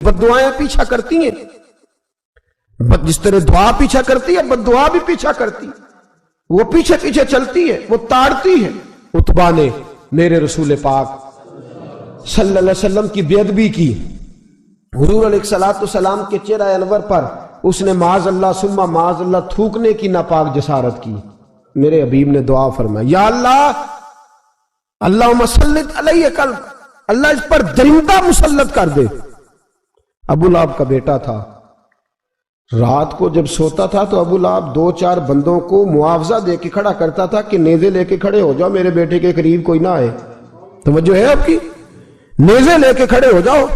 बद दुआएं पीछा करती हैं, जिस तरह दुआ पीछा करती है बद दुआ भी पीछा करती है। वो पीछे पीछे चलती है, वो ताड़ती है। उतबा ने मेरे रसूल पाक सल्लल्लाहु अलैहि वसल्लम की बेअदबी की। हुजूर अलैहिस्सलाम के चेहरा अनवर पर उसने माज़ अल्लाह सुम्मा माज़ अल्लाह थूकने की नापाक जसारत की। मेरे हबीब ने दुआ फरमाई, या अल्लाह अल्लाहुम्मा सल्लित अलैहि कल्ब, अल्लाह इस पर दरिंदा मुसल्लत कर दे। अबू लहब का बेटा था, रात को जब सोता था तो अबू लहब 2-4 बंदों को मुआवजा दे के खड़ा करता था कि नेज़े लेके खड़े हो जाओ, मेरे बेटे के करीब कोई ना आए। तवज्जो है आपकी? नेज़े लेके खड़े हो जाओ।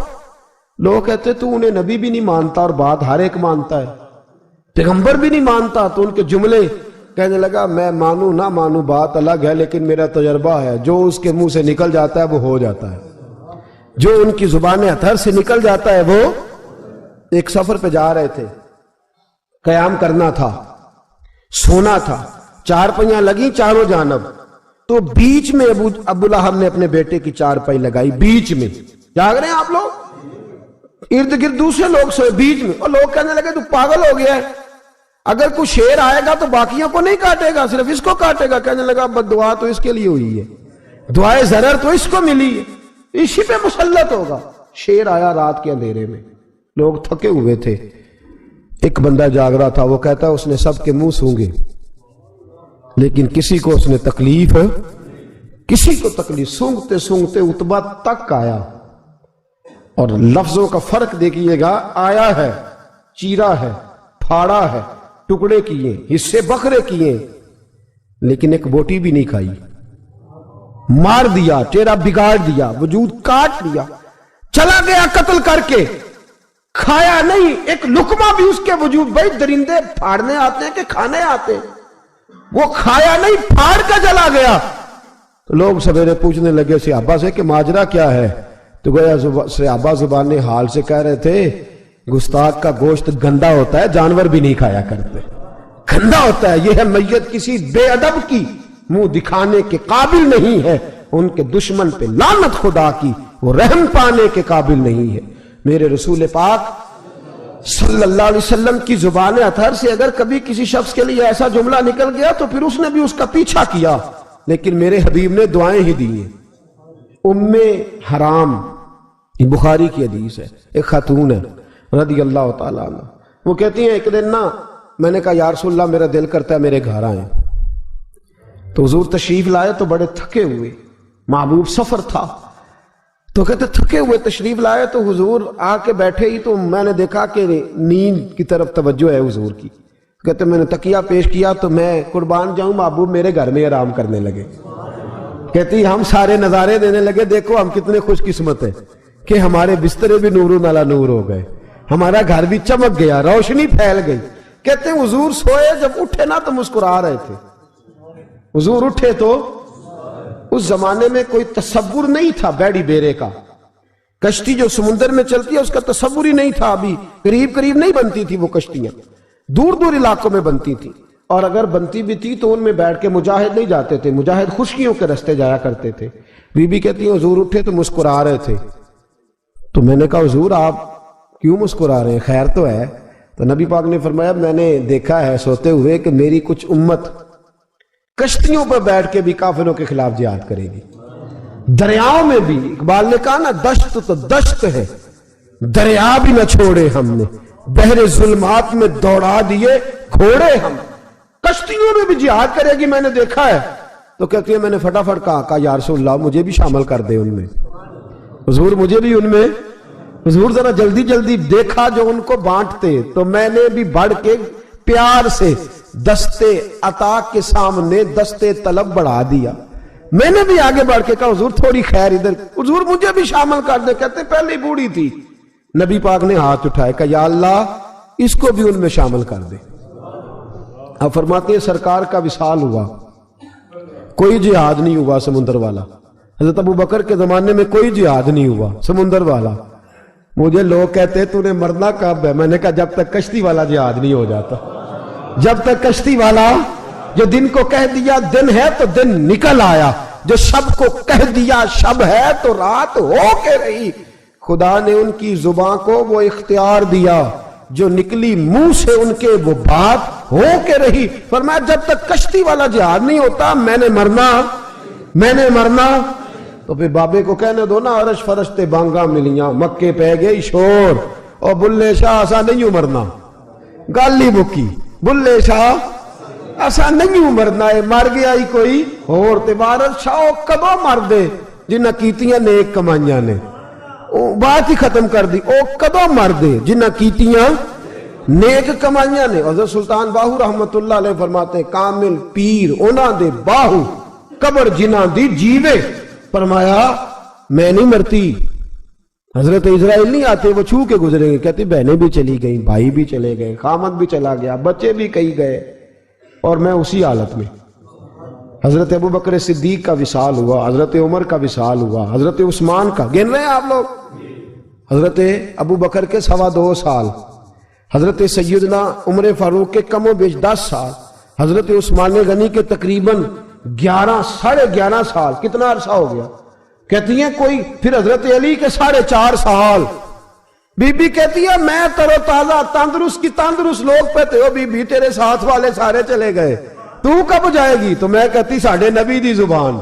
लोग कहते तू उन्हें नबी भी नहीं मानता और बात हर एक मानता है, पैगंबर भी नहीं मानता। तो उनके जुमले कहने लगा, मैं मानू ना मानू बात अलग है, लेकिन मेरा तजर्बा है, जो उसके मुंह से निकल जाता है वो हो जाता है, जो उनकी जुबान अतहर से निकल जाता है वो। एक सफर पे जा रहे थे, कयाम करना था, सोना था, 4 पहियां लगी चारों जानब। तो बीच में अबू लहब ने अपने बेटे की 4 पाई लगाई, बीच में। जाग रहे हैं आप लोग? इर्द गिर्द दूसरे लोग सोए, बीच में। और लोग कहने लगे तू पागल हो गया है, अगर कोई शेर आएगा तो बाकियों को नहीं काटेगा, सिर्फ इसको काटेगा। कहने लगा बद्दुआ तो इसके लिए हुई है, दुआए ज़रर तो इसको मिली है, इसी पे मुसल्लत होगा। शेर आया रात के अंधेरे में, लोग थके हुए थे। एक बंदा जाग रहा था, वो कहता है उसने सबके मुंह सूंघे लेकिन किसी को उसने तकलीफ, किसी को तकलीफ। सूंघते सूंघते उतबा तक आया। और लफ्जों का फर्क देखिएगा, आया है, चीरा है, फाड़ा है, टुकड़े किए, हिस्से बखरे किए, लेकिन एक बोटी भी नहीं खाई। मार दिया, चेहरा बिगाड़ दिया, वजूद काट दिया, चला गया कत्ल करके, खाया नहीं एक लुकमा भी उसके वजूद। भाई दरिंदे फाड़ने आते हैं कि खाने आते हैं? वो खाया नहीं, फाड़ कर चला गया। तो लोग सवेरे पूछने लगे सहाबा से कि माजरा क्या है? तो गया सहाबा जुबान हाल से कह रहे थे, गुस्ताख का गोश्त गंदा होता है, जानवर भी नहीं खाया करते, गंदा होता है। यह है मैयत किसी बेअदब की, मुंह दिखाने के काबिल नहीं है, उनके दुश्मन पे लानत खुदा की, वो रहम पाने के काबिल नहीं है। मेरे रसूल पाक सल्लल्लाहु अलैहि वसल्लम की जुबान अतहर से अगर कभी किसी शख्स के लिए ऐसा जुमला निकल गया तो फिर उसने भी उसका पीछा किया, लेकिन मेरे हबीब ने दुआएं ही दी हैं। उम्मे हराम, बुखारी की हदीस है, एक खातून है रदी अल्लाह ताला अन्हा, वो कहती हैं एक दिन ना मैंने कहा या रसूलल्लाह मेरा दिल करता है मेरे घर आए। तो हुजूर तशरीफ लाए तो बड़े थके हुए, महबूब सफर था, तो कहते थके हुए तशरीफ लाए तो हुजूर आके बैठे ही तो मैंने देखा कि नींद की तरफ तवज्जो है हुजूर की। कहते मैंने तकिया पेश किया तो मैं कुर्बान जाऊं महबूब मेरे घर में आराम करने लगे। कहती हम सारे नजारे देने लगे, देखो हम कितने खुशकिस्मत हैं कि हमारे बिस्तरे भी नूर नाला नूर हो गए, हमारा घर भी चमक गया, रोशनी फैल गई। कहते हुजूर सोए, जब उठे ना तो मुस्कुरा रहे थे। हुजूर उठे तो उस जमाने में कोई तसव्वुर नहीं था बैड़ी बेरे का, कश्ती जो समुद्र में चलती है उसका तसव्वुर ही नहीं था। अभी करीब करीब नहीं बनती थी वो कश्तियां, दूर दूर इलाकों में बनती थी, और अगर बनती भी थी तो उनमें बैठ के मुजाहिद नहीं जाते थे, मुजाहिद खुशकियों के रास्ते जाया करते थे। बीबी कहती है हुजूर उठे तो मुस्कुरा रहे थे। तो मैंने कहा हुजूर आप क्यों मुस्कुरा रहे हैं, खैर तो है? तो नबी पाक ने फरमाया मैंने देखा है सोते हुए कि मेरी कुछ उम्मत कश्तियों पर बैठ के भी काफिरों के खिलाफ जिहाद करेगी, दरियाओं में भी। इकबाल ने कहा ना दश्त तो दश्त है, दरिया भी न छोड़े हमने, बहरे जुल्मात में दौड़ा दिए घोड़े हम। कश्तियों में भी जिहाद करेगी, मैंने देखा है। तो कहती है मैंने फटाफट कहा या रसूलल्लाह मुझे भी शामिल कर दे उनमें, हुजूर मुझे भी उनमें। हुजूर जरा जल्दी जल्दी देखा जो उनको बांटते, तो मैंने भी बढ़ के प्यार से दस्ते अता के सामने दस्ते तलब बढ़ा दिया। मैंने भी आगे बढ़ के कहा हुजूर थोड़ी खैर इधर, हुजूर मुझे भी शामिल कर दे। कहते पहले ही बूढ़ी थी। नबी पाक ने हाथ उठाया, कहा या अल्लाह इसको भी उनमें शामिल कर दे। अब फरमाते हैं सरकार का विसाल हुआ, कोई जिहाद नहीं हुआ समुंदर वाला। हजरत अबू बकर के जमाने में कोई जिहाद नहीं हुआ समुंदर वाला। मुझे लोग कहते तूने मरना कब है? मैंने कहा जब तक कश्ती वाला जिहाद नहीं हो जाता, जब तक कश्ती वाला जो दिन को कह दिया दिन है तो दिन निकल आया, जो शब को कह दिया शब है तो रात हो के रही। خدا نے ان کی زبان کو وہ اختیار دیا جو نکلی منہ سے ان کے وہ بات ہو کے رہی. فرمایا جب تک کشتی والا جہاد نہیں ہوتا میں نے مرنا. تو پھر بابے کو کہنے دو نا عرش فرشتے بانگا ملیاں مکے پہ گئی شور اور بلے شاہ ایسا نہیں مرنا. گالی مکی بلے شاہ ایسا نہیں مرنا ہے, مر گیا ہی کوئی اور تبارت شاہ کدو مر دے جنہ کیتیاں نیک کمائیاں نے, بات ہی ختم کر دی. او کدو مر دے جنہ کیتیاں نیک کمائیاں نے. حضرت سلطان باہو رحمت اللہ علیہ فرماتے ہیں کامل پیر اونا دے باہو قبر جنہ دی جیوے. فرمایا میں نہیں مرتی. حضرت اسرائیل نہیں آتے وہ چھو کے گزریں گے, کہتے بہنیں بھی چلی گئیں, بھائی بھی چلے گئے, خامد بھی چلا گیا, بچے بھی کئی گئے, اور میں اسی حالت میں. حضرت ابو بکر صدیق کا وصال ہوا, حضرت عمر کا وصال ہوا, حضرت عثمان کا گن رہے ہیں آپ لوگ, حضرت ابو بکر کے 2.25 سال, حضرت سیدنا عمر فاروق کے کم و بیش 10 سال, حضرت عثمان غنی کے تقریباً 11.5 سال. کتنا عرصہ ہو گیا؟ کہتی ہیں کوئی. پھر حضرت علی کے 4.5 سال. بی بی کہتی ہے میں تر و تازہ تندرست کی تندرست لوگ پہ تھے, بی بی تیرے ساتھ والے سارے چلے گئے, تو کب جائے گی؟ تو میں کہتی ساڑھے نبی دی زبان,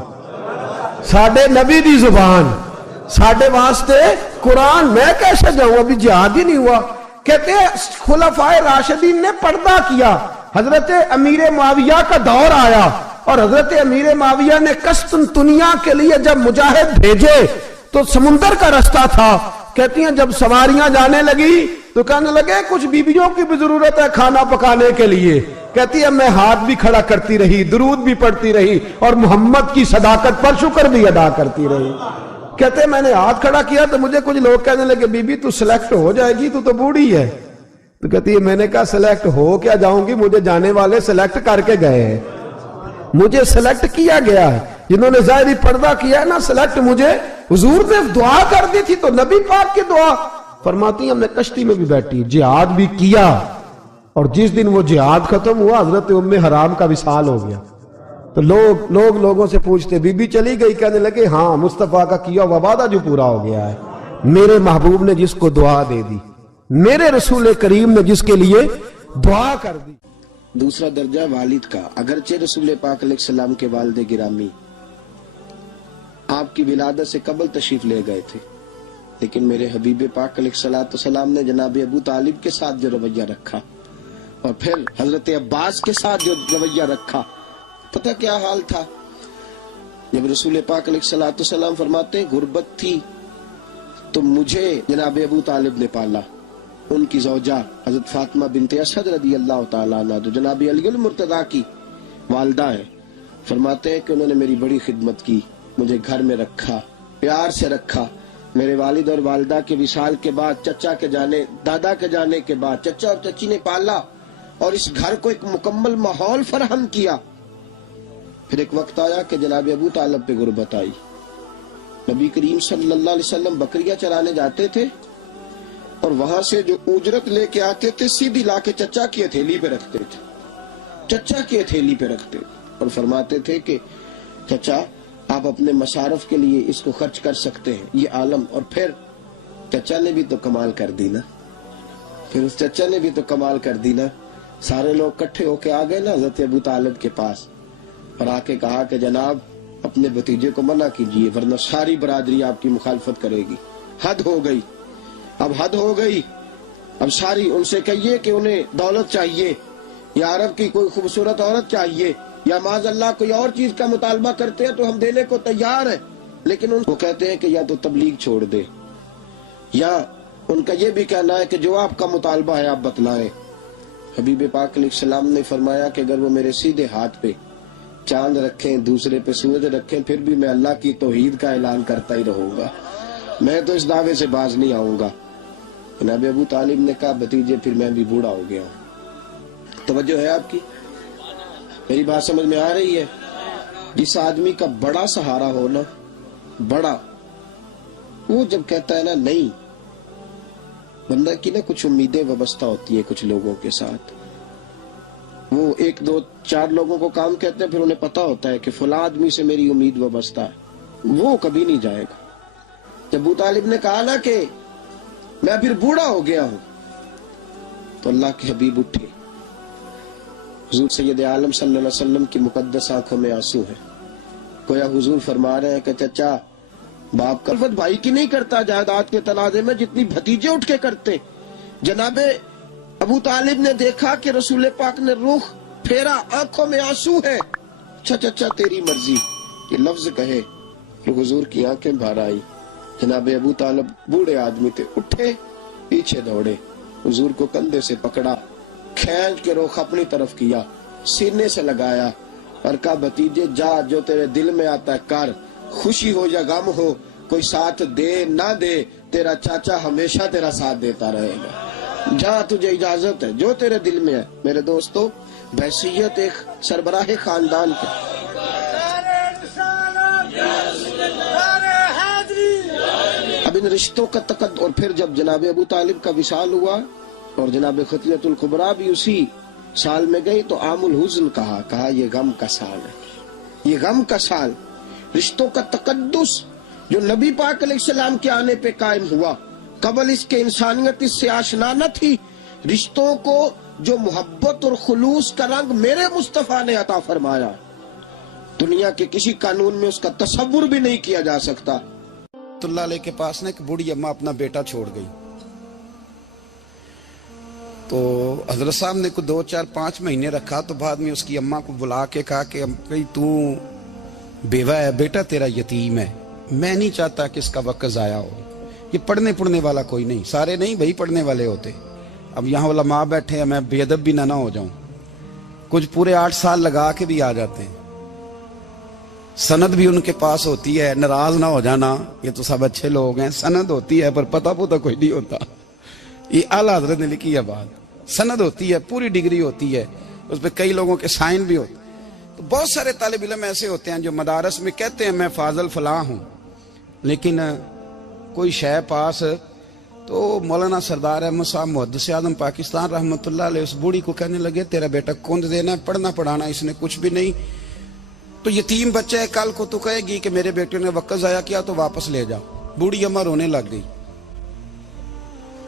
ساڑھے واسطے قرآن, میں کیسے جاؤں, ابھی جہاد ہی نہیں ہوا. کہتے ہیں خلفائے راشدین نے پردہ کیا, حضرت امیر معاویہ کا دور آیا اور حضرت امیر معاویہ نے قسطنطنیہ کے لیے جب مجاہد بھیجے تو سمندر کا رستہ تھا. کہتی ہیں جب سواریاں جانے لگی تو کہنے لگے کچھ بیویوں کی بھی ضرورت ہے کھانا پکانے کے لیے. کہتی ہے میں ہاتھ بھی کھڑا کرتی رہی, درود بھی پڑھتی رہی اور محمد کی صداقت پر شکر بھی ادا کرتی رہی. کہتے ہیں میں نے ہاتھ کھڑا کیا تو مجھے کچھ لوگ کہنے لگے بی بی تو سلیکٹ ہو جائے گی, تو بوڑھی ہے. تو کہتی ہے میں نے کہا سلیکٹ ہو کیا جاؤں گی, مجھے جانے والے سلیکٹ کر کے گئے ہیں, مجھے سلیکٹ کیا گیا ہے. جنہوں نے ظاہری پردہ کیا ہے نا سلیکٹ, مجھے حضور نے دعا کر دی تھی تو نبی پاک کی دعا. فرماتی ہیں ہم نے کشتی میں بھی بیٹھی, جہاد بھی کیا, اور جس دن وہ جہاد ختم ہوا حضرت ام حرام کا وصال ہو گیا. تو لوگوں سے پوچھتے بی بی چلی گئی, کہنے لگے ہاں مصطفیٰ کا کیا ہوا وعدہ جو پورا ہو گیا ہے, میرے محبوب نے جس کو دعا دے دی, میرے رسول کریم نے جس کے لیے دعا کر دی. دوسرا درجہ والد کا. اگرچہ رسول پاک علیہ السلام کے والد گرامی آپ کی ولادت سے قبل تشریف لے گئے تھے, لیکن میرے حبیب پاک علیہ السلام نے جناب ابو طالب کے ساتھ جو رویہ رکھا اور پھر حضرت عباس کے ساتھ جو رویہ رکھا, پتہ کیا حال تھا. جب رسول پاک علیہ السلام فرماتے غربت تھی تو مجھے جناب ابو طالب نے پالا. ان کی زوجہ حضرت فاطمہ بنت اسد رضی اللہ تعالیٰ عنہ جو جناب علی المرتضیٰ کی والدہ ہیں, فرماتے ہیں کہ انہوں نے میری بڑی خدمت کی, مجھے گھر میں رکھا, پیار سے رکھا. میرے والد اور والدہ کے وصال کے بعد چچا کے جانے, دادا کے جانے کے بعد چچا اور چچی نے پالا اور اس گھر کو ایک مکمل ماحول فراہم کیا. پھر ایک وقت آیا کہ جناب ابو طالب پہ غربت آئی. نبی کریم صلی اللہ علیہ وسلم بکریاں چرانے جاتے تھے اور وہاں سے جو اجرت لے کے آتے تھے سیدھی لا کے چچا کی ہتھیلی پہ رکھتے تھے, چچا کی ہتھیلی پہ رکھتے اور فرماتے تھے کہ چچا آپ اپنے مصارف کے لیے اس کو خرچ کر سکتے ہیں, یہ عالم. اور پھر چچا نے بھی تو کمال کر دی نا, پھر اس چچا نے بھی تو کمال کر دی نا. سارے لوگ کٹھے ہو کے آ گئے نا حضرت ابو طالب کے پاس اور آ کے کہا کہ جناب اپنے بھتیجے کو منع کیجئے ورنہ ساری برادری آپ کی مخالفت کرے گی. حد ہو گئی, اب حد ہو گئی. اب ساری ان سے کہیے کہ انہیں دولت چاہیے یا عرب کی کوئی خوبصورت عورت چاہیے یا معاذ اللہ کوئی اور چیز کا مطالبہ کرتے ہیں تو ہم دینے کو تیار ہیں, لیکن ان کو کہتے ہیں کہ یا تو تبلیغ چھوڑ دے یا ان کا یہ بھی کہنا ہے کہ جو آپ کا مطالبہ ہے آپ بتلائیں. حبیب پاک علیہ السلام نے فرمایا کہ اگر وہ میرے سیدھے ہاتھ پہ چاند رکھیں, دوسرے پہ سورج رکھیں, پھر بھی میں اللہ کی توحید کا اعلان کرتا ہی رہوں گا, میں تو اس دعوے سے باز نہیں آؤں گا. جناب ابو طالب نے کہا بھتیجے پھر میں بھی بوڑھا ہو گیا ہوں. توجہ ہے آپ کی, میری بات سمجھ میں آ رہی ہے. جس آدمی کا بڑا سہارا ہو نا, بڑا, وہ جب کہتا ہے نا نہیں, بندہ کی نا کچھ امیدیں وابستہ ہوتی ہیں کچھ لوگوں کے ساتھ. وہ 1 2 4 لوگوں کو کام کہتے ہیں, پھر انہیں پتا ہوتا ہے کہ فلاں آدمی سے میری امید وابستہ ہے, وہ کبھی نہیں جائے گا. जब अबू तालिब ने कहा ना कि मैं फिर बूढ़ा हो गया हूं, तो अल्लाह के हबीब उठे। हुजूर सैयद आलम सल्लल्लाहु अलैहि वसल्लम की मुकद्दस आंखों में आंसू है। गोया हुजूर फरमा रहे हैं कि चाचा, बाप कल्फत भाई की नहीं करता जायदाद के तनाजे में जितनी भतीजे उठ के करते। जनाबे अबू तालिब ने देखा कि रसूल पाक ने रुख फेरा, आंखों में आंसू है। अच्छा चाचा तेरी मर्जी, ये लफ्ज कहे तो हुजूर की आंखें भर आई। जनाबे अबू तालिब बूढ़े आदमी थे, उठे पीछे दौड़े, हुजूर को कंधे से पकड़ा, खींच के रुख अपनी तरफ किया, सीने से लगाया और कहा भतीजे जा, जो तेरे दिल में आता है कर, खुशी हो या गम हो, कोई साथ दे ना दे, तेरा चाचा हमेशा तेरा साथ देता रहेगा। जा, तुझे इजाजत है, जो तेरे दिल में है। मेरे दोस्तों, बहसीयत एक सरबराह खानदान के अब इन रिश्तों का तकद, और फिर जब जनाब अबू तालिब का विसाल हुआ और जनाब खतियतुल कुबरा भी उसी साल में गई, तो आमुल हुज़्न कहा ये गम का साल है, ये गम का साल। रिश्तों का तकद्दुस जो नबी पाक अलैहिस्सलाम के आने पे कायम हुआ, कबल इसके इंसानियत इससे आशना न थी। रिश्तों को जो मोहब्बत और खुलूस का रंग मेरे मुस्तफा ने अता फरमाया, दुनिया के किसी कानून में उसका तसव्वुर भी नहीं किया जा सकता। तुल्ला अली के पास ना एक बूढ़ी अम्मा अपना बेटा छोड़ गई, तो हजरत साहब ने को 2, 4, 5 महीने रखा। तो बाद में उसकी अम्मा को बुला के कहा कि भाई तू बेवा है, बेटा तेरा यतीम है, मैं नहीं चाहता कि इसका वक्त जाया हो। ये पढ़ने वाला कोई नहीं, सारे नहीं भाई पढ़ने वाले होते। अब यहाँ उलमा बैठे हैं, मैं बेअदब भी ना हो जाऊं। कुछ पूरे 8 साल लगा के भी आ जाते हैं, सनद भी उनके पास होती है, नाराज ना हो जाना, ये तो सब अच्छे लोग हैं। सनद होती है पर पता पुता कोई नहीं होता। ये आला हजरत ने लिखी है बात, सनद होती है, पूरी डिग्री होती है, उस पर कई लोगों के साइन भी होते। तो बहुत सारे तालिब इल्म ऐसे होते हैं जो मदारस में कहते हैं मैं फाजल फलां हूं, लेकिन कोई शय पास, तो मौलाना सरदार अहमद साहब मुहद्दिस आज़म पाकिस्तान रहमतुल्लाह अलैह उस बूढ़ी को कहने लगे तेरा बेटा कुंद देना, पढ़ना पढ़ाना इसने कुछ भी नहीं, तो यतीम बच्चा है, कल को तो कहेगी कि मेरे बेटे ने वक्त जाया किया तो वापस ले जाओ। बूढ़ी अम्मा रोने लग गई,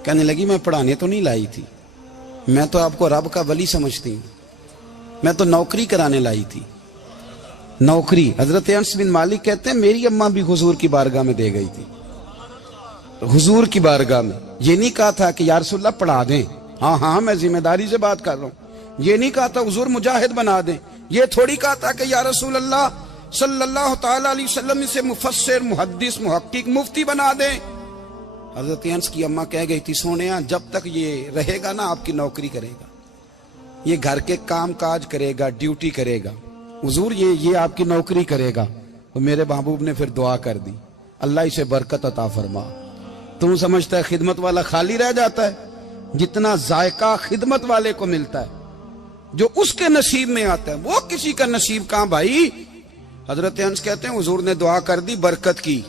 कहने लगी मैं पढ़ाने तो नहीं लाई थी, मैं तो आपको रब का वली समझती हूँ, मैं तो नौकरी कराने लाई थी, नौकरी। हजरत अनस बिन मालिक कहते हैं मेरी अम्मा भी हुजूर की बारगाह में दे गई थी, तो हुजूर की बारगाह में ये नहीं कहा था कि या रसूलल्लाह पढ़ा दें, हाँ हाँ मैं जिम्मेदारी से बात कर रहा हूँ, ये नहीं कहा था हुजूर मुजाहिद बना दें, ये थोड़ी कहा था कि या रसूलल्लाह सल्लल्लाहु तआला अलैहि वसल्लम से मुफस्सिर मुहद्दिस मुहक्किक मुफ्ती बना दें। हजरत अनस की अम्मा कह गई थी सोनिया जब तक ये रहेगा ना आपकी नौकरी करेगा, ये घर के काम काज करेगा, ड्यूटी करेगा, हुजूर ये आपकी नौकरी करेगा। तो मेरे महबूब ने फिर दुआ कर दी, अल्लाह इसे बरकत अता फरमा। तू समझता है खिदमत वाला खाली रह जाता है? जितना जायका खिदमत वाले को मिलता है, जो उसके नसीब में आता है, वो किसी का नसीब कहां भाई। हजरत अनस कहते हैं हुजूर ने दुआ कर दी, बरकत की।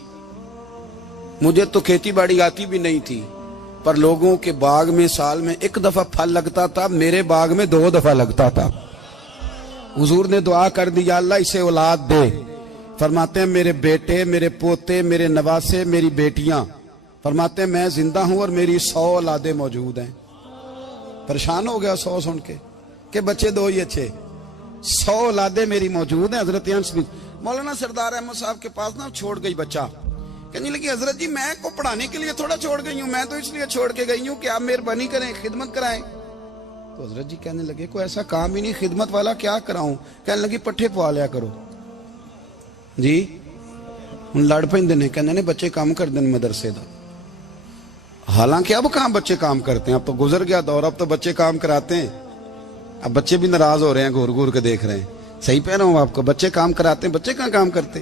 मुझे तो खेती बाड़ी आती भी नहीं थी, पर लोगों के बाग में साल में 1 दफा फल लगता था, मेरे बाग में 2 दफा लगता था। हुजूर ने दुआ कर दी अल्लाह इसे औलाद दे। फरमाते हैं मेरे बेटे, मेरे पोते, मेरे नवासे, मेरी बेटियां, फरमाते हैं मैं जिंदा हूं और मेरी 100 औलादे मौजूद हैं। परेशान हो गया 100 सुन के बच्चे 2 ही अच्छे, 100 औलादे मेरी मौजूद हैं। हजरत अनस भी मौलाना सरदार अहमद साहब के पास ना छोड़ गई बच्चा, कहने लगी हजरत जी मैं को पढ़ाने के लिए थोड़ा छोड़ गई हूँ, मैं तो इसलिए छोड़ के गई हूँ कि आप मेहरबानी करें, खिदमत कराएं। तो हजरत जी कहने लगे कोई ऐसा काम ही नहीं, खिदमत वाला क्या कराऊं। कहने लगी पट्ठे पवा लिया करो जी। हूं लड़ पेंदे ने, कहने ने बच्चे काम कर दें मदरसे का। हालांकि अब कहां बच्चे काम करते हैं, अब तो गुजर गया दौर, अब तो बच्चे काम कराते हैं। अब बच्चे भी नाराज हो रहे हैं, घूर घूर के देख रहे हैं। सही कह रहा हूं आपको, बच्चे काम कराते हैं, बच्चे कहां काम करते।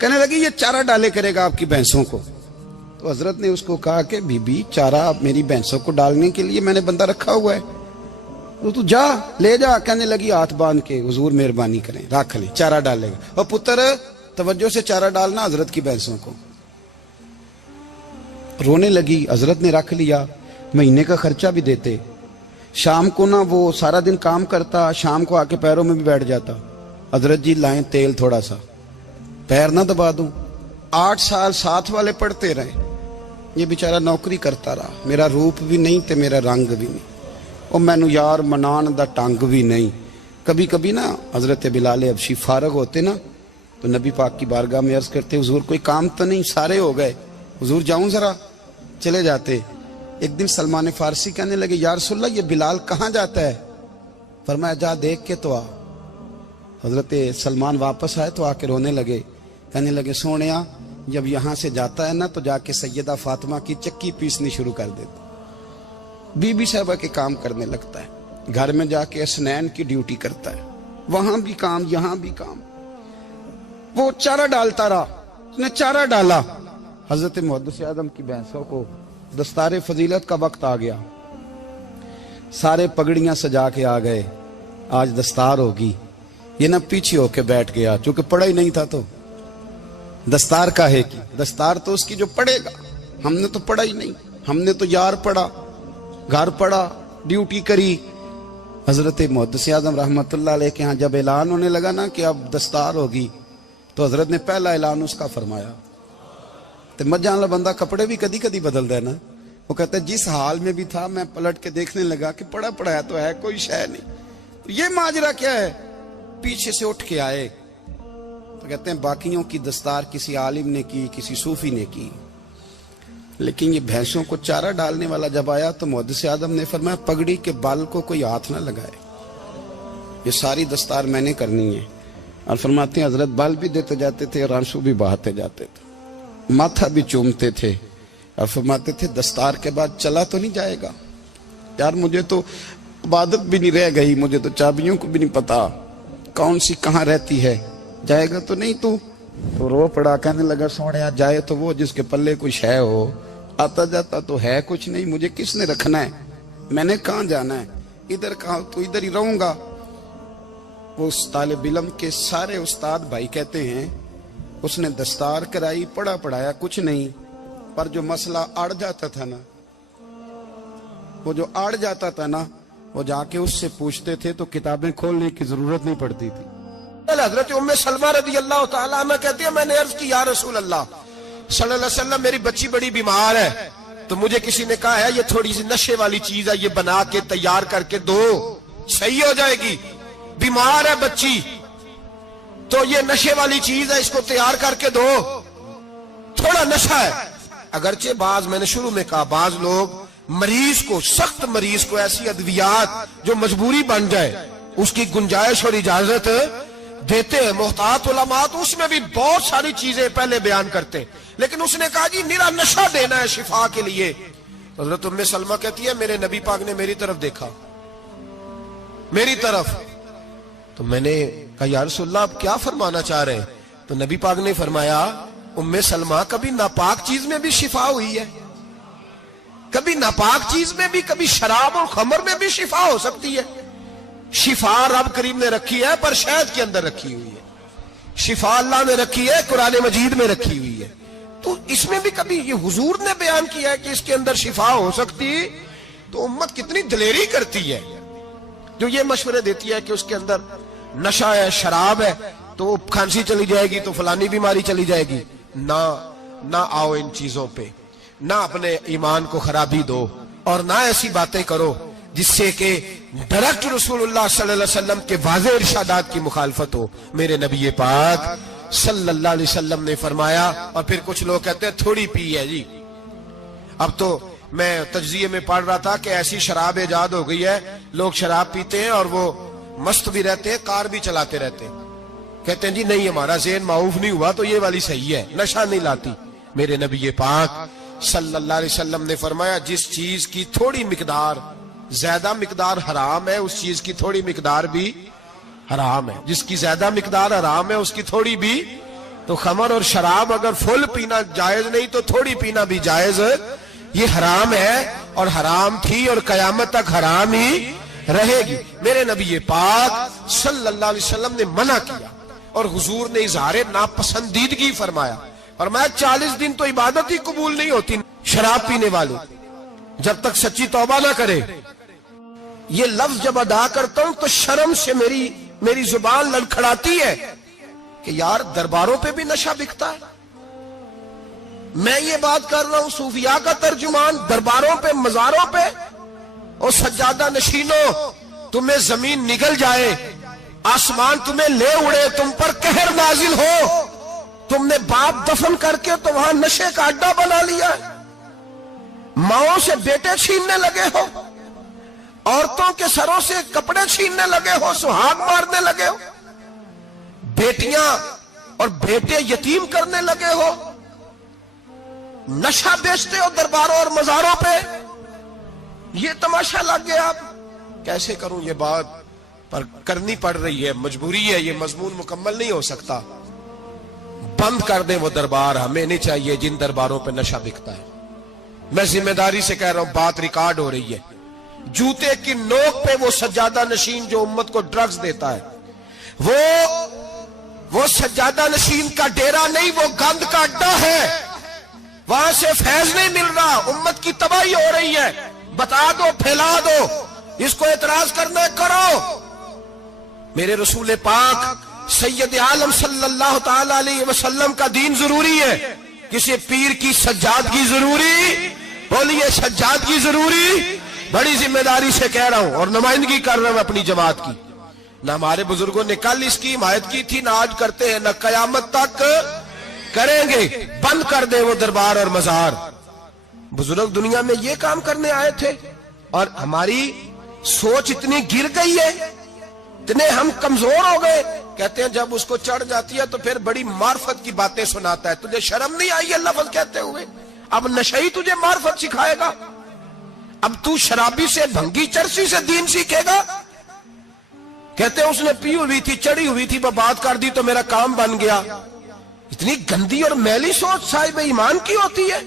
कहने लगी ये चारा डाले करेगा आपकी भैंसों को। तो हजरत ने उसको कहा कि बीबी चारा मेरी भैंसों को डालने के लिए मैंने बंदा रखा हुआ है, तो तू जा ले जा। कहने लगी हाथ बांध के हुजूर मेहरबानी करें रख ले, चारा डालेगा। और पुत्र तवज्जो से चारा डालना हजरत की भैंसों को। रोने लगी, हजरत ने रख लिया, महीने का खर्चा भी देते। शाम को ना वो सारा दिन काम करता, शाम को आके पैरों में भी बैठ जाता। हजरत जी लाएं तेल थोड़ा सा, पैर ना दबा दूं। 8 साल साथ वाले पढ़ते रहे, ये बेचारा नौकरी करता रहा, मेरा रूप भी नहीं ते मेरा रंग भी नहीं, और मैनू यार मनान दा टंग भी नहीं। कभी कभी ना हजरत बिलाल हबशी फारग होते ना तो नबी पाक की बारगाह में अर्ज करते, हुजूर कोई काम तो नहीं, सारे हो गए, हुजूर जाऊं जरा, चले जाते। एक दिन सलमान फारसी कहने लगे, या रसूलल्लाह ये बिलाल कहाँ जाता है? फरमाया जा देख के तो आ। हजरत सलमान वापस आए तो आके रोने लगे, कहने लगे सोनिया जब यहाँ से जाता है ना तो जाके सैयदा फातिमा की चक्की पीसनी शुरू कर देता, बीबी साहबा के काम करने लगता है, घर में जाके असनैन की ड्यूटी करता है, वहां भी काम यहाँ भी काम। वो चारा डालता रहा, उसने चारा डाला। हजरत मुहद्दिस आदम की भैंसों को दस्तारे फजीलत का वक्त आ गया, सारे पगड़ियां सजा के आ गए, आज दस्तार होगी। ये ना पीछे होके बैठ गया, चूंकि पढ़ा ही नहीं था तो दस्तार का है कि दस्तार तो उसकी जो पढ़ेगा, हमने तो पढ़ा ही नहीं, हमने तो यार पढ़ा, घर पढ़ा, ड्यूटी करी। हजरत मुहद्दिस आदम रहमतुल्लाह अलैह के यहाँ जब ऐलान होने लगा ना कि अब दस्तार होगी, तो हजरत ने पहला ऐलान उसका फरमाया। तो मजा वाला बंदा कपड़े भी कदी कदी बदलता है ना, वो कहता है जिस हाल में भी था मैं पलट के देखने लगा कि पढ़ा पढ़ाया तो है, कोई शय नहीं, तो ये माजरा क्या है? पीछे से उठ के आए तो कहते हैं बाकियों की दस्तार किसी आलिम ने की, किसी सूफी ने की, लेकिन ये भैंसों को चारा डालने वाला जब आया तो मुहद्दिस आदम ने फरमाया पगड़ी के बाल को कोई हाथ ना लगाए, ये सारी दस्तार मैंने करनी है। और फरमाते हैं हजरत बाल भी देते जाते थे और आंसू भी बहाते जाते थे, माथा भी चूमते थे, और फरमाते थे दस्तार के बाद चला तो नहीं जाएगा यार, मुझे तो इबादत भी नहीं रह गई, मुझे तो चाबियों को भी नहीं पता कौन सी कहाँ रहती है, जाएगा तो नहीं तू? तो रो पड़ा, कहने लगा सोनिया जाए तो वो जिसके पल्ले कुछ है हो, आता जाता तो है कुछ नहीं, मुझे किसने रखना है, मैंने कहाँ जाना है, इधर कहाँ, तो इधर ही रहूंगा। वो उस तालिब इल्म के सारे उस्ताद भाई कहते हैं उसने दस्तार कराई, पढ़ा पढ़ाया कुछ नहीं, पर जो मसला अड़ जाता था ना, वो जो अड़ जाता था ना, वो जाके उससे पूछते थे तो किताबें खोलने की जरूरत नहीं पड़ती थी। हजरत उम्मे सलमा रज़ी अल्लाह तआला अन्हा कहती है मैंने अर्ज की या रसूल अल्लाह सल्लल्लाहु अलैहि वसल्लम मेरी बच्ची बड़ी बीमार है, तो मुझे किसी ने कहा है ये थोड़ी सी नशे वाली चीज है, ये बना के तैयार करके दो, सही हो जाएगी। बीमार है बच्ची तो ये नशे वाली चीज है, इसको तैयार करके दो, थोड़ा नशा है। अगरचे बाज, मैंने शुरू में कहा, बाज लोग मरीज को, सख्त मरीज को ऐसी अद्वियात जो मजबूरी बन जाए उसकी गुंजाइश और इजाजत देते हैं। मोहतात उलमा तो उसमें भी बहुत सारी चीजें पहले बयान करते हैं, लेकिन उसने कहा जी निरा नशा देना है शिफा के लिए। हजरत उम्मे सलमा कहती है मेरे नबी पाक ने मेरी तरफ देखा, मेरी तरफ, तो मैंने कहा या रसूलल्लाह आप क्या फरमाना चाह रहे हैं? तो नबी पाक ने फरमाया उम्मे सलमा कभी नापाक चीज में भी शिफा हुई है, कभी नापाक चीज में भी, कभी शराब और खमर में भी शिफा हो सकती है। शिफा रब करीम ने रखी है पर शहद के अंदर रखी हुई है, शिफा अल्लाह ने रखी है कुरान मजीद में रखी हुई है, तो इसमें भी कभी ये हुजूर ने बयान किया है कि इसके अंदर शिफा हो सकती, तो उम्मत कितनी दलेरी करती है जो ये मशवरे देती है कि उसके अंदर नशा है, शराब है, तो खांसी चली जाएगी तो फलानी बीमारी चली जाएगी। ना आओ इन चीजों पे, ना अपने ईमान को खराबी दो, और ना ऐसी बातें करो जिससे कि डायरेक्ट रसूलुल्लाह सल्लल्लाहु अलैहि वसल्लम के वाज़ेह इरशादात की मुखालफत हो। मेरे नबी पाक सल्लल्लाहु अलैहि वसल्लम ने फरमाया, और फिर कुछ लोग कहते हैं थोड़ी पी है जी। अब तो मैं तज्जिये में पढ़ रहा था कि ऐसी शराब इजाद हो गई है, लोग शराब पीते हैं और वो मस्त भी रहते हैं, कार भी चलाते रहते हैं, कहते हैं जी नहीं हमारा ज़हन माऊफ नहीं हुआ तो ये वाली सही है, नशा नहीं लाती। मेरे नबी पाक सल्लल्लाहु अलैहि वसल्लम ने फरमाया जिस चीज की थोड़ी मिकदार, ज्यादा मिकदार हराम है, उस चीज की थोड़ी मिकदार भी हराम है, जिसकी ज्यादा मिकदार हराम है उसकी थोड़ी भी। तो खमर और शराब अगर फुल पीना जायज नहीं तो थोड़ी पीना भी जायज, ये हराम है और हराम थी और कयामत तक हराम ही रहेगी। मेरे नबी पाक सल्लल्लाहु अलैहि वसल्लम ने मना किया और हुजूर ने इजहार नापसंदीदगी फरमाया, और मैं 40 दिन तो इबादत ही कबूल नहीं होती शराब पीने वाले जब तक सच्ची तौबा ना करे। ये लफ्ज जब अदा करता हूं तो शर्म से मेरी जुबान लड़खड़ाती है कि यार दरबारों पे भी नशा बिकता है, میں یہ بات کر رہا ہوں صوفیاء کا ترجمان، درباروں پہ مزاروں پہ، اور سجادہ نشینوں تمہیں زمین نگل جائے، آسمان تمہیں لے اڑے، تم پر قہر نازل ہو، تم نے باپ دفن کر کے تو وہاں نشے کا اڈا بنا لیا، ماؤں سے بیٹے چھیننے لگے ہو، عورتوں کے سروں سے کپڑے چھیننے لگے ہو، سہاگ مارنے لگے ہو، بیٹیاں اور بیٹے یتیم کرنے لگے ہو، نشہ بیچتے ہو درباروں اور مزاروں پہ، یہ تماشا لگ گیا۔ آپ کیسے کروں یہ بات، پر کرنی پڑ رہی ہے، مجبوری ہے، یہ مضمون مکمل نہیں ہو سکتا۔ بند کر دیں وہ دربار، ہمیں نہیں چاہیے جن درباروں پہ نشہ بکتا ہے۔ میں ذمہ داری سے کہہ رہا ہوں، بات ریکارڈ ہو رہی ہے۔ جوتے کی نوک پہ وہ سجادہ نشین جو امت کو ڈرگز دیتا ہے، وہ سجادہ نشین کا ڈیرا نہیں، وہ گند کا اڈا ہے، وہاں سے فیض نہیں مل رہا، امت کی تباہی ہو رہی ہے۔ بتا دو، پھیلا دو، اس کو اعتراض کرنا ہے کرو۔ میرے رسول پاک سید عالم صلی اللہ تعالی علیہ وسلم کا دین ضروری ہے، کسی پیر کی سجادگی ضروری؟ بولیے سجادگی ضروری؟ بڑی ذمہ داری سے کہہ رہا ہوں اور نمائندگی کر رہا ہوں اپنی جماعت کی۔ نہ ہمارے بزرگوں نے کل اس کی حمایت کی تھی، نہ آج کرتے ہیں، نہ قیامت تک کریں گے۔ بند کر دے وہ دربار اور مزار۔ بزرگ دنیا میں یہ کام کرنے آئے تھے، اور ہماری سوچ اتنی گر گئی ہے، اتنے ہم کمزور ہو گئے۔ کہتے ہیں جب اس کو چڑھ جاتی ہے تو پھر بڑی معرفت کی باتیں سناتا ہے۔ تجھے شرم نہیں آئی ہے لفظ کہتے ہوئے؟ اب نشئی تجھے معرفت سکھائے گا؟ اب تو شرابی سے، بھنگی چرسی سے دین سیکھے گا؟ کہتے ہیں اس نے پی ہوئی تھی، چڑھی ہوئی تھی، بات کر دی تو میرا کام بن گیا۔ اتنی گندی اور میلی سوچ صاحب ایمان کی ہوتی ہے،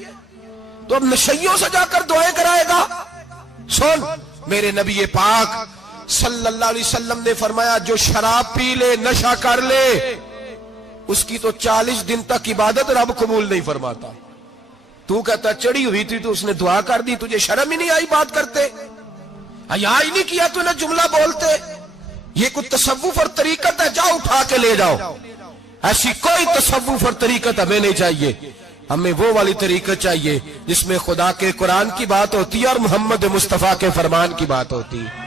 تو اب نشیوں سے جا کر دعائیں کرائے گا؟ سن، میرے نبی پاک صلی اللہ علیہ وسلم نے فرمایا جو شراب پی لے، نشہ کر لے، اس کی تو 40 دن تک عبادت رب قبول نہیں فرماتا۔ تو کہتا چڑھی ہوئی تھی تو اس نے دعا کر دی، تجھے شرم ہی نہیں آئی بات کرتے؟ حیا ہی نہیں کیا تو نے جملہ بولتے؟ یہ کوئی تصوف اور طریقت ہے؟ جاؤ اٹھا کے لے جاؤ۔ ایسی کوئی تصوف اور طریقت ہمیں نہیں چاہیے، ہمیں وہ والی طریقت چاہیے جس میں خدا کے قرآن کی بات ہوتی ہے اور محمد مصطفیٰ کے فرمان کی بات ہوتی ہے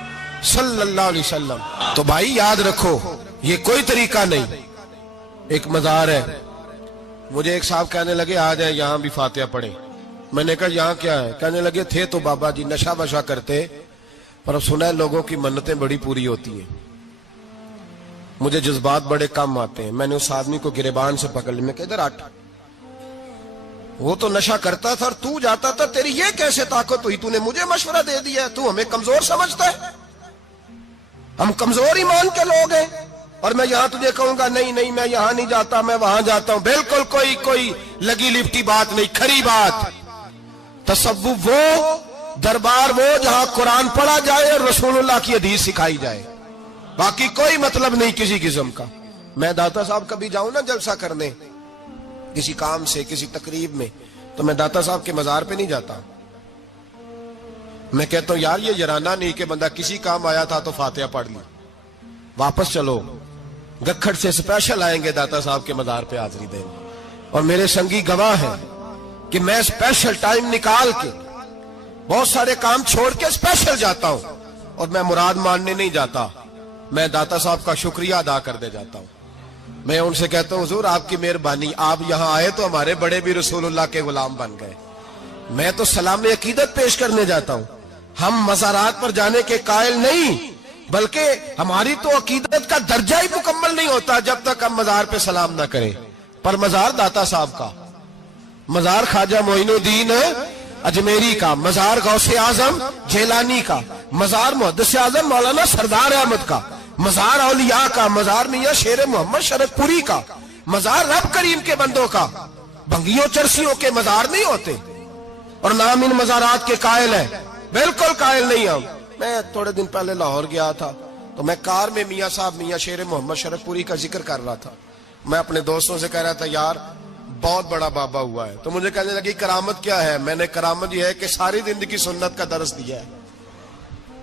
صلی اللہ علیہ وسلم۔ تو بھائی یاد رکھو، یہ کوئی طریقہ نہیں۔ ایک مزار ہے، مجھے ایک صاحب کہنے لگے آ جائیں یہاں بھی فاتحہ پڑھیں۔ میں نے کہا یہاں کیا ہے؟ کہنے لگے تھے تو بابا جی نشہ بشا کرتے، پر اب سنا ہے لوگوں کی منتیں بڑی پوری ہوتی ہیں، مجھے جذبات بڑے کم آتے ہیں۔ میں نے اس آدمی کو گریبان سے پکڑ لی، میں کہا ادھر ہٹ، وہ تو نشہ کرتا تھا اور تو جاتا تھا، تیری یہ کیسے طاقت ہوئی؟ تو نے مجھے مشورہ دے دیا، تو ہمیں کمزور سمجھتا ہے؟ ہم کمزور ایمان کے لوگ ہیں، اور میں یہاں تجھے کہوں گا نہیں نہیں میں یہاں نہیں جاتا، میں وہاں جاتا ہوں۔ بالکل کوئی لگی لپٹی بات نہیں، کھری بات۔ تصوف وہ، دربار وہ جہاں قرآن پڑھا جائے اور رسول اللہ کی حدیث سکھائی جائے، باقی کوئی مطلب نہیں کسی قسم کا۔ میں داتا صاحب کبھی جاؤں نا جلسہ کرنے کسی کام سے، کسی تقریب میں، تو میں داتا صاحب کے مزار پہ نہیں جاتا۔ میں کہتا ہوں یار یہ یرانہ نہیں کہ بندہ کسی کام آیا تھا تو فاتحہ پڑھ لی، واپس چلو۔ گکھڑ سے سپیشل آئیں گے داتا صاحب کے مزار پہ حاضری دیں گے، اور میرے سنگی گواہ ہیں کہ میں سپیشل ٹائم نکال کے بہت سارے کام چھوڑ کے سپیشل جاتا ہوں، اور میں مراد ماننے نہیں جاتا، میں داتا صاحب کا شکریہ ادا کر دے جاتا ہوں۔ میں ان سے کہتا ہوں حضور آپ کی مہربانی، آپ یہاں آئے تو ہمارے بڑے بھی رسول اللہ کے غلام بن گئے۔ میں تو سلام عقیدت پیش کرنے جاتا ہوں، ہم مزارات پر جانے کے قائل نہیں، بلکہ ہماری تو عقیدت کا درجہ ہی مکمل نہیں ہوتا جب تک ہم مزار پہ سلام نہ کریں۔ پر مزار داتا صاحب کا، مزار خواجہ معین الدین اجمیری کا، مزار غوث اعظم جیلانی کا، مزار محدث اعظم مولانا سردار احمد کا، مزار اولیاء کا، مزار میاں شیر محمد شرک پوری کا، مزار رب کریم کے بندوں کا۔ بھنگیوں چرسیوں کے مزار نہیں ہوتے، اور نام ان مزارات کے قائل ہے، بالکل قائل نہیں ہم۔ میں تھوڑے دن پہلے لاہور گیا تھا، تو میں کار میں میاں صاحب میاں شیر محمد شرک پوری کا ذکر کر رہا تھا۔ میں اپنے دوستوں سے کہہ رہا تھا یار بہت بڑا بابا ہوا ہے، تو مجھے کہنے لگی کرامت کیا ہے؟ میں نے کرامت یہ ہے کہ ساری زندگی سنت کا درس دیا ہے۔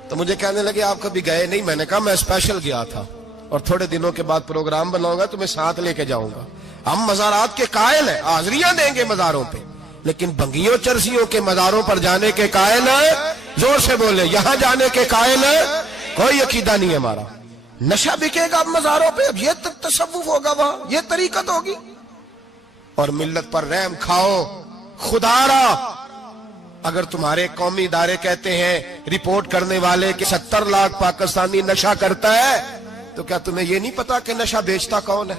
تو مجھے کہنے لگے آپ کبھی گئے نہیں؟ میں نے کہا میں اسپیشل گیا تھا، اور تھوڑے دنوں کے بعد پروگرام بناؤں گا تو میں ساتھ لے کے جاؤں گا۔ ہم مزارات کے قائل ہیں، حاضریاں دیں گے مزاروں پہ، لیکن بھنگیوں چرسیوں کے مزاروں پر جانے کے قائل ہیں، زور سے بولے، یہاں جانے کے قائل ہیں، کوئی عقیدہ نہیں ہے ہمارا۔ نشہ بکے گا اب مزاروں پہ، اب یہ تصوف ہوگا وہاں، یہ طریقت ہوگی، اور ملت پر رحم کھاؤ۔ خدا را اگر تمہارے قومی ادارے کہتے ہیں رپورٹ کرنے والے کہ 70 لاکھ پاکستانی نشہ کرتا ہے، تو کیا تمہیں یہ نہیں پتا کہ نشہ بیچتا کون ہے؟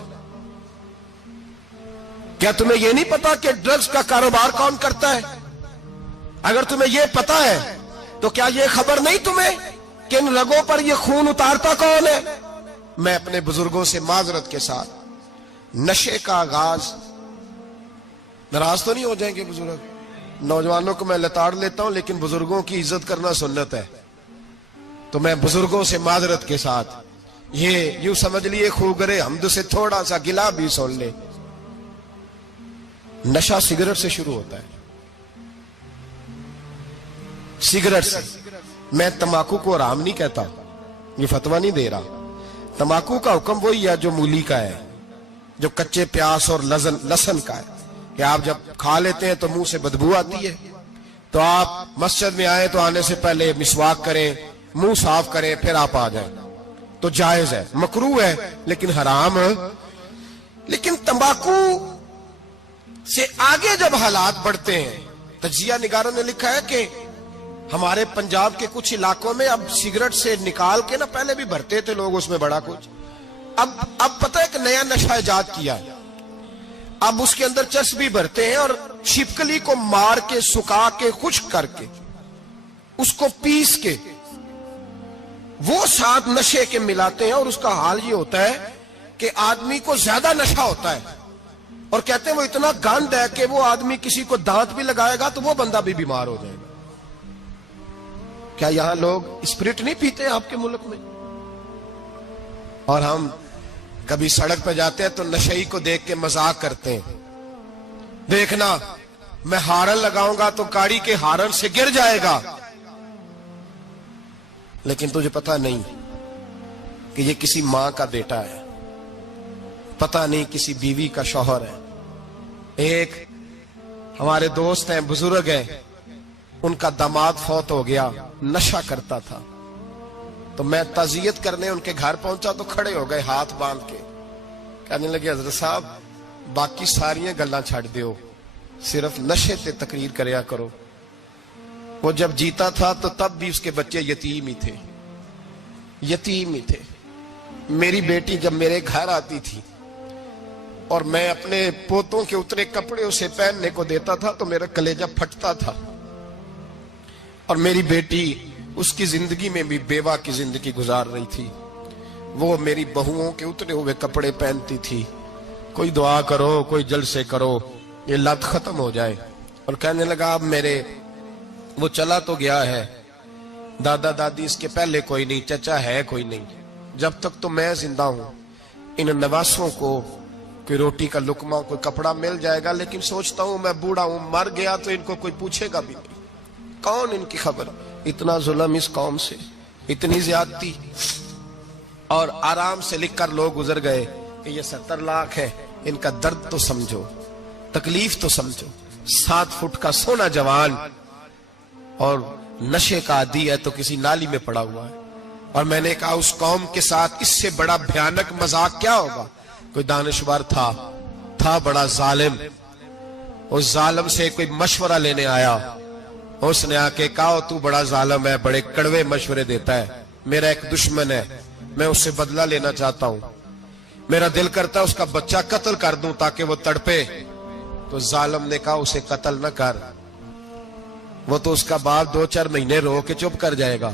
کیا تمہیں یہ نہیں پتا کہ ڈرگز کا کاروبار کون کرتا ہے؟ اگر تمہیں یہ پتا ہے تو کیا یہ خبر نہیں تمہیں کہ ان رگوں پر یہ خون اتارتا کون ہے؟ میں اپنے بزرگوں سے معذرت کے ساتھ، نشے کا آغاز، ناراض تو نہیں ہو جائیں گے بزرگ، نوجوانوں کو میں لتاڑ لیتا ہوں لیکن بزرگوں کی عزت کرنا سنت ہے، تو میں بزرگوں سے معذرت کے ساتھ یہ یوں سمجھ لیے خوگرے حمد سے تھوڑا سا گلا بھی سن لے۔ نشہ سگریٹ سے شروع ہوتا ہے، سگریٹ سے۔ میں تمباکو کو حرام نہیں کہتا، یہ فتویٰ نہیں دے رہا، تمباکو کا حکم وہی ہے جو مولی کا ہے، جو کچے پیاز اور لہسن کا ہے، کہ آپ جب کھا لیتے ہیں تو منہ سے بدبو آتی ہے، تو آپ مسجد میں آئیں تو آنے سے پہلے مسواک کریں، منہ صاف کریں، پھر آپ آ جائیں، تو جائز ہے، مکروہ ہے لیکن حرام ہے۔ لیکن تمباکو سے آگے جب حالات بڑھتے ہیں، تجزیہ نگاروں نے لکھا ہے کہ ہمارے پنجاب کے کچھ علاقوں میں اب سگریٹ سے نکال کے، نہ پہلے بھی بھرتے تھے لوگ اس میں بڑا کچھ، اب پتہ ہے کہ نیا نشہ ایجاد کیا ہے، اب اس کے اندر چربی بھرتے ہیں اور چھپکلی کو مار کے، سکھا کے، خشک کر کے، اس کو پیس کے وہ ساتھ نشے کے ملاتے ہیں، اور اس کا حال یہ ہوتا ہے کہ آدمی کو زیادہ نشہ ہوتا ہے، اور کہتے ہیں وہ اتنا گند ہے کہ وہ آدمی کسی کو دانت بھی لگائے گا تو وہ بندہ بھی بیمار ہو جائے گا۔ کیا یہاں لوگ اسپرٹ نہیں پیتے ہیں آپ کے ملک میں؟ اور ہم کبھی سڑک پہ جاتے ہیں تو نشئی کو دیکھ کے مذاق کرتے ہیں، دیکھنا میں ہارن لگاؤں گا تو گاڑی کے ہارن سے گر جائے گا، لیکن تجھے پتا نہیں کہ یہ کسی ماں کا بیٹا ہے، پتا نہیں کسی بیوی کا شوہر ہے۔ ایک ہمارے دوست ہیں، بزرگ ہیں، ان کا داماد فوت ہو گیا، نشہ کرتا تھا، تو میں تعزیت کرنے ان کے گھر پہنچا تو کھڑے ہو گئے ہاتھ باندھ کے، کہنے لگے حضرت صاحب باقی ساریاں گلاں چھڑ دیو، صرف نشے تے تقریر کریا کرو۔ وہ جب جیتا تھا تو تب بھی اس کے بچے یتیم ہی تھے، یتیم ہی تھے۔ میری بیٹی جب میرے گھر آتی تھی اور میں اپنے پوتوں کے اترے کپڑے اسے پہننے کو دیتا تھا تو میرا کلیجہ پھٹتا تھا، اور میری بیٹی اس کی زندگی میں بھی بیوہ کی زندگی گزار رہی تھی، وہ میری بہوؤں کے اترے ہوئے کپڑے پہنتی تھی، کوئی دعا کرو، کوئی جلسے کرو، یہ لت ختم ہو جائے۔ اور کہنے لگا اب میرے وہ چلا تو گیا ہے، دادا دادی اس کے پہلے کوئی نہیں، چچا ہے کوئی نہیں، جب تک تو میں زندہ ہوں ان نواسوں کو کوئی روٹی کا لقمہ، کوئی کپڑا مل جائے گا، لیکن سوچتا ہوں میں بوڑھا ہوں، مر گیا تو ان کو کوئی پوچھے گا بھی نہیں، کون ان کی خبر۔ اتنا ظلم اس قوم سے، اتنی زیادتی، اور آرام سے لکھ کر لوگ گزر گئے کہ یہ 70 لاکھ ہے، ان کا درد تو سمجھو، تکلیف تو سمجھو۔ 7 فٹ کا سونا جوان اور نشے کا عادی ہے تو کسی نالی میں پڑا ہوا ہے۔ اور میں نے کہا اس قوم کے ساتھ اس سے بڑا بھیانک مذاق کیا ہوگا؟ کوئی دانشور تھا بڑا ظالم، اس ظالم سے کوئی مشورہ لینے آیا، اس نے آ کے کہا تو بڑا ظالم ہے، بڑے کڑوے مشورے دیتا ہے، میرا ایک دشمن ہے، میں اس سے بدلہ لینا چاہتا ہوں، میرا دل کرتا ہے اس کا بچہ قتل کر دوں تاکہ وہ تڑپے۔ تو ظالم نے کہا اسے قتل نہ کر، وہ تو اس کا باپ 2-4 مہینے رو کے چپ کر جائے گا،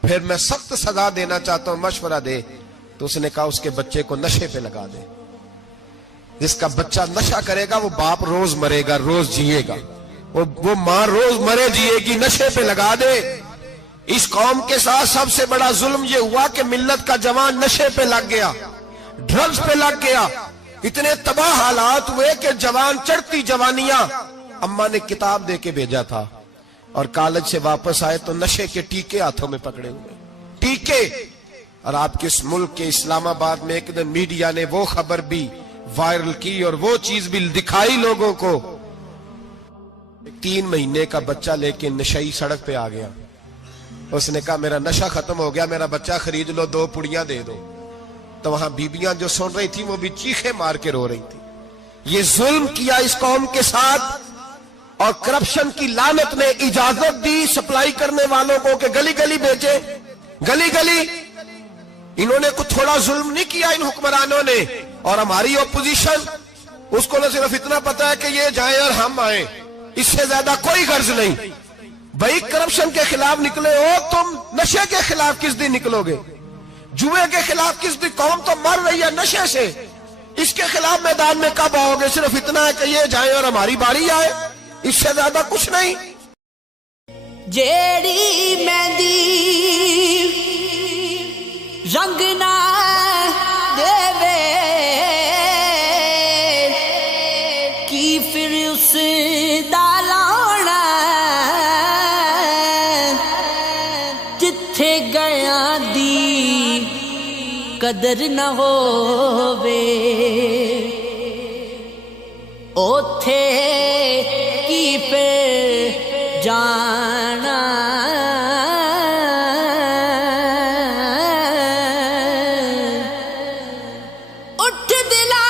پھر میں سخت سزا دینا چاہتا ہوں، مشورہ دے۔ تو اس نے کہا اس کے بچے کو نشے پہ لگا دے، جس کا بچہ نشہ کرے گا وہ باپ روز مرے گا، روز جیے گا، وہ ماں روز مرے جیے گی، نشے پہ لگا دے۔ اس قوم کے ساتھ سب سے بڑا ظلم یہ ہوا کہ ملت کا جوان نشے پہ لگ گیا، ڈرگز پہ لگ گیا، اتنے تباہ حالات ہوئے کہ جوان چڑھتی جوانیاں، اماں نے کتاب دے کے بھیجا تھا، اور کالج سے واپس آئے تو نشے کے ٹیکے ہاتھوں میں پکڑے ہوئے، ٹیکے۔ اور آپ کے اس ملک کے اسلام آباد میں ایک دن میڈیا نے وہ خبر بھی وائرل کی اور وہ چیز بھی دکھائی لوگوں کو 3 महीने का बच्चा लेके नशई सड़क पे आ गया, उसने कहा मेरा नशा खत्म हो गया, मेरा बच्चा खरीद लो, 2 पुड़ियां दे दो। तो वहां बीबियां जो सुन रही थी वो भी चीखे मार के रो रही थी। ये जुल्म किया इस कौम के साथ, और करप्शन की लानत ने इजाजत दी सप्लाई करने वालों को कि गली गली बेचे, गली गली। इन्होंने कुछ थोड़ा जुल्म नहीं किया इन हुक्मरानों ने। और हमारी ऑपोजिशन, उसको न सिर्फ इतना पता है कि ये जाए और हम आए, इससे ज्यादा कोई गर्ज नहीं। भाई करप्शन के खिलाफ निकले हो तुम, नशे के खिलाफ किस दिन निकलोगे? जुए के खिलाफ किस दिन? कौम तो मर रही है नशे से, इसके खिलाफ मैदान में कब आओगे? सिर्फ इतना है कि ये जाए और हमारी बारी आए, इससे ज्यादा कुछ नहीं। जेड़ी मेहंदी रंग ना देवे की फिर उस दा लाउणा, जिथे गया दी कदर न होवे ओथे की पे जाना। उठ दिला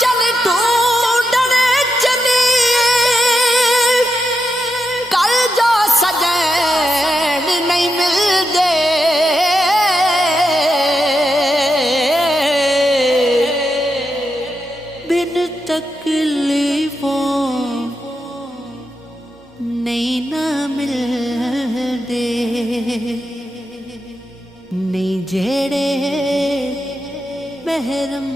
चल ढूंढन चलिए, कल जो सजन नहीं मिलते, बिन तकलीफों नहीं ना मिलदे, नहीं जेड़े महरम